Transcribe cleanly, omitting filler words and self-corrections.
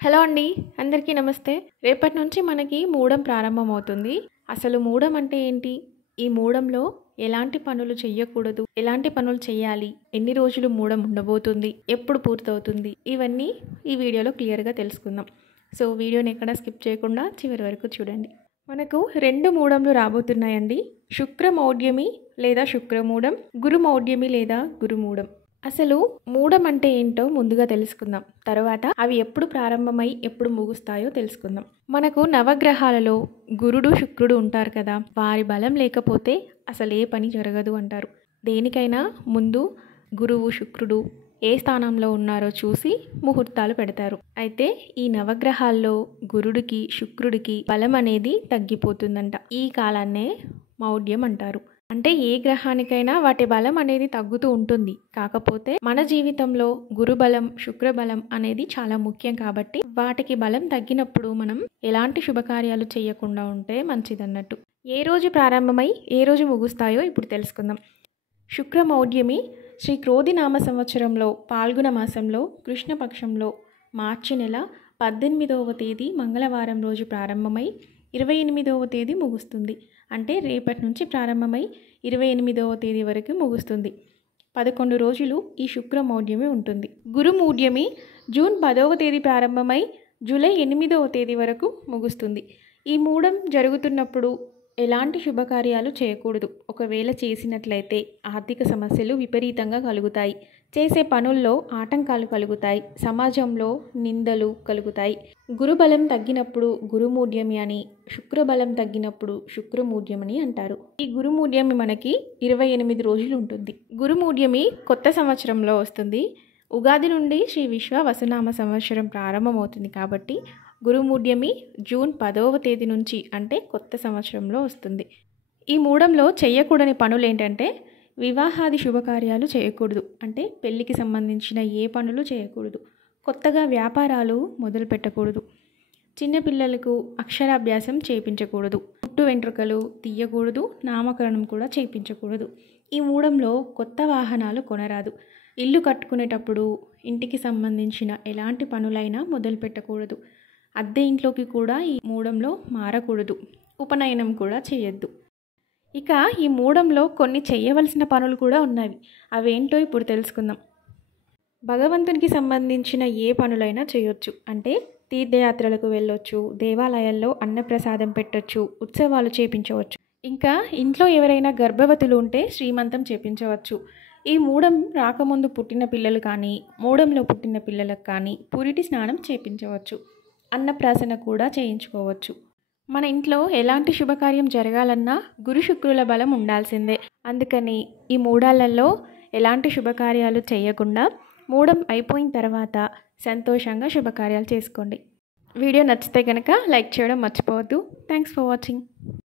Hello అండి, అందరికీ నమస్తే. రేపటి నుంచి మనకి మూడం ప్రారంభమవుతుంది. అసలు మూడం అంటే ఏంటి? ఈ మూడంలో ఎలాంటి పనులు చెయ్యకూడదు, ఎలాంటి పనులు చేయాలి, ఎన్ని రోజులు మూడం ఉండబోతుంది, ఎప్పుడు పూర్తవుతుంది, ఇవన్నీ ఈ వీడియోలో క్లియర్గా తెలుసుకుందాం. సో వీడియోని ఎక్కడ స్కిప్ చేయకుండా చివరి వరకు చూడండి. మనకు రెండు మూడంలు రాబోతున్నాయండి. శుక్రమౌఢ్యమి లేదా శుక్రమూఢం, గురుమౌఢ్యమి లేదా గురుమూఢం. అసలు మూఢం అంటే ఏంటో ముందుగా తెలుసుకుందాం. తర్వాత అవి ఎప్పుడు ప్రారంభమై ఎప్పుడు ముగుస్తాయో తెలుసుకుందాం. మనకు నవగ్రహాలలో గురుడు శుక్రుడు ఉంటారు కదా, వారి బలం లేకపోతే అసలు ఏ పని జరగదు అంటారు. దేనికైనా ముందు గురువు శుక్రుడు ఏ స్థానంలో ఉన్నారో చూసి ముహూర్తాలు పెడతారు. అయితే ఈ నవగ్రహాల్లో గురుడికి శుక్రుడికి బలం అనేది తగ్గిపోతుందంట. ఈ కాలాన్నే మౌఢ్యం అంటారు. అంటే ఏ గ్రహానికైనా వాటి బలం అనేది తగ్గుతూ ఉంటుంది. కాకపోతే మన జీవితంలో గురుబలం శుక్రబలం అనేది చాలా ముఖ్యం కాబట్టి వాటికి బలం తగ్గినప్పుడు మనం ఎలాంటి శుభకార్యాలు చేయకుండా ఉంటే మంచిదన్నట్టు. ఏ రోజు ప్రారంభమై ఏ రోజు ముగుస్తాయో ఇప్పుడు తెలుసుకుందాం. శుక్రమౌఢ్యమి శ్రీ క్రోధినామ సంవత్సరంలో పాల్గొన మాసంలో కృష్ణపక్షంలో మార్చి నెల 18వ తేదీ మంగళవారం రోజు ప్రారంభమై 28వ తేదీ ముగుస్తుంది. అంటే రేపటి నుంచి ప్రారంభమై 28వ తేదీ వరకు ముగుస్తుంది. 11 రోజులు ఈ శుక్రమౌఢ్యమి ఉంటుంది. గురుమూఢ్యమి జూన్ 10వ తేదీ ప్రారంభమై జూలై 8వ తేదీ వరకు ముగుస్తుంది. ఈ మూఢం జరుగుతున్నప్పుడు ఎలాంటి శుభకార్యాలు చేయకూడదు. ఒకవేళ చేసినట్లయితే ఆర్థిక సమస్యలు విపరీతంగా కలుగుతాయి. చేసే పనుల్లో ఆటంకాలు కలుగుతాయి. సమాజంలో నిందలు కలుగుతాయి. గురుబలం తగ్గినప్పుడు గురుమూఢ్యమి అని, శుక్రబలం తగ్గినప్పుడు శుక్రమూఢ్యమని అంటారు. ఈ గురుమూఢ్యమి మనకి 28 రోజులు ఉంటుంది. గురుమూఢ్యమి కొత్త సంవత్సరంలో వస్తుంది. ఉగాది నుండి శ్రీ విశ్వ వసునామ సంవత్సరం ప్రారంభమవుతుంది కాబట్టి గురుమూఢ్యమి జూన్ 10వ తేదీ నుంచి అంటే కొత్త సంవత్సరంలో వస్తుంది. ఈ మూడంలో చేయకూడని పనులు ఏంటంటే వివాహాది శుభకార్యాలు చేయకూడదు. అంటే పెళ్ళికి సంబంధించిన ఏ పనులు చేయకూడదు. కొత్తగా వ్యాపారాలు మొదలు పెట్టకూడదు. చిన్నపిల్లలకు అక్షరాభ్యాసం చేయించకూడదు. పుట్టు వెంట్రుకలు తీయకూడదు. నామకరణం కూడా చేయించకూడదు. ఈ మూడంలో కొత్త వాహనాలు కొనరాదు. ఇల్లు కట్టుకునేటప్పుడు ఇంటికి సంబంధించిన ఎలాంటి పనులైనా మొదలు పెట్టకూడదు. అద్దె ఇంట్లోకి కూడా ఈ మూడంలో మారకూడదు. ఉపనయనం కూడా చేయొద్దు. ఇక ఈ మూడంలో కొన్ని చేయవలసిన పనులు కూడా ఉన్నవి. అవేంటో ఇప్పుడు తెలుసుకుందాం. భగవంతునికి సంబంధించిన ఏ పనులైనా చేయొచ్చు. అంటే తీర్థయాత్రలకు వెళ్ళొచ్చు, దేవాలయాల్లో అన్నప్రసాదం పెట్టొచ్చు, ఉత్సవాలు చేపించవచ్చు. ఇంకా ఇంట్లో ఎవరైనా గర్భవతులు ఉంటే శ్రీమంతం చేపించవచ్చు. ఈ మూడం రాకముందు పుట్టిన పిల్లలు కానీ మూడంలో పుట్టిన పిల్లలకు కానీ పురిటి స్నానం చేపించవచ్చు. అన్నప్రాసన కూడా చేయించుకోవచ్చు. మన ఇంట్లో ఎలాంటి శుభకార్యం జరగాలన్నా గురు శుక్రుల బలం ఉండాల్సిందే. అందుకని ఈ మూడాలలో ఎలాంటి శుభకార్యాలు చేయకుండా మూడం అయిపోయిన తర్వాత సంతోషంగా శుభకార్యాలు చేసుకోండి. వీడియో నచ్చితే కనుక లైక్ చేయడం మర్చిపోవద్దు. Thanks for watching.